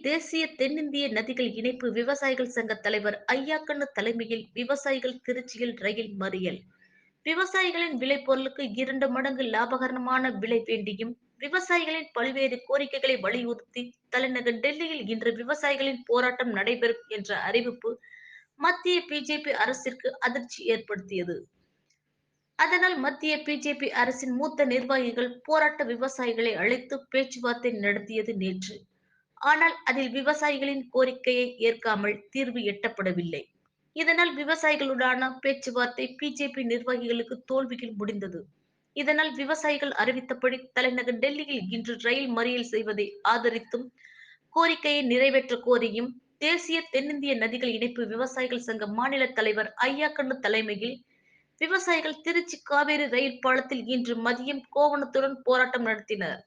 தேசிய தென்னிந்திய நதிகள் இணைப்பு விவசாயிகள் சங்க தலைவர் ஐயாக்கண்ணு தலைமையில் விவசாயிகள் திருச்சியில் ரயில் மறியல். விவசாயிகளின் விளைபொருளுக்கு இரண்டு மடங்கு லாபகரமான விலை வேண்டியும் விவசாயிகளின் பல்வேறு கோரிக்கைகளை வலியுறுத்தி தலைநகர் டெல்லியில் இன்று விவசாயிகளின் போராட்டம் நடைபெறும் என்ற அறிவிப்பு மத்திய பிஜேபி அரசிற்கு அதிர்ச்சி ஏற்படுத்தியது. அதனால் மத்திய பிஜேபி அரசின் மூத்த நிர்வாகிகள் போராட்ட விவசாயிகளை அழைத்து பேச்சுவார்த்தை நடத்தியது நேற்று. ஆனால் அதில் விவசாயிகளின் கோரிக்கையை ஏற்காமல் தீர்வு எட்டப்படவில்லை. இதனால் விவசாயிகளுடான பேச்சுவார்த்தை பிஜேபி நிர்வாகிகளுக்கு தோல்வியில் முடிந்தது. இதனால் விவசாயிகள் அறிவித்தபடி தலைநகர் டெல்லியில் இன்று ரயில் மறியல் செய்வதை ஆதரித்தும் கோரிக்கையை நிறைவேற்ற கோரியும் தேசிய தென்னிந்திய நதிகள் இணைப்பு விவசாயிகள் சங்க மாநில தலைவர் ஐயாக்கண்ணு தலைமையில் விவசாயிகள் திருச்சி காவேரி ரயில் பாலத்தில் இன்று மதியம் கோவணத்துடன் போராட்டம் நடத்தினர்.